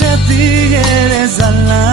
တက်သေးခဲ့တဲ့ဇာလန်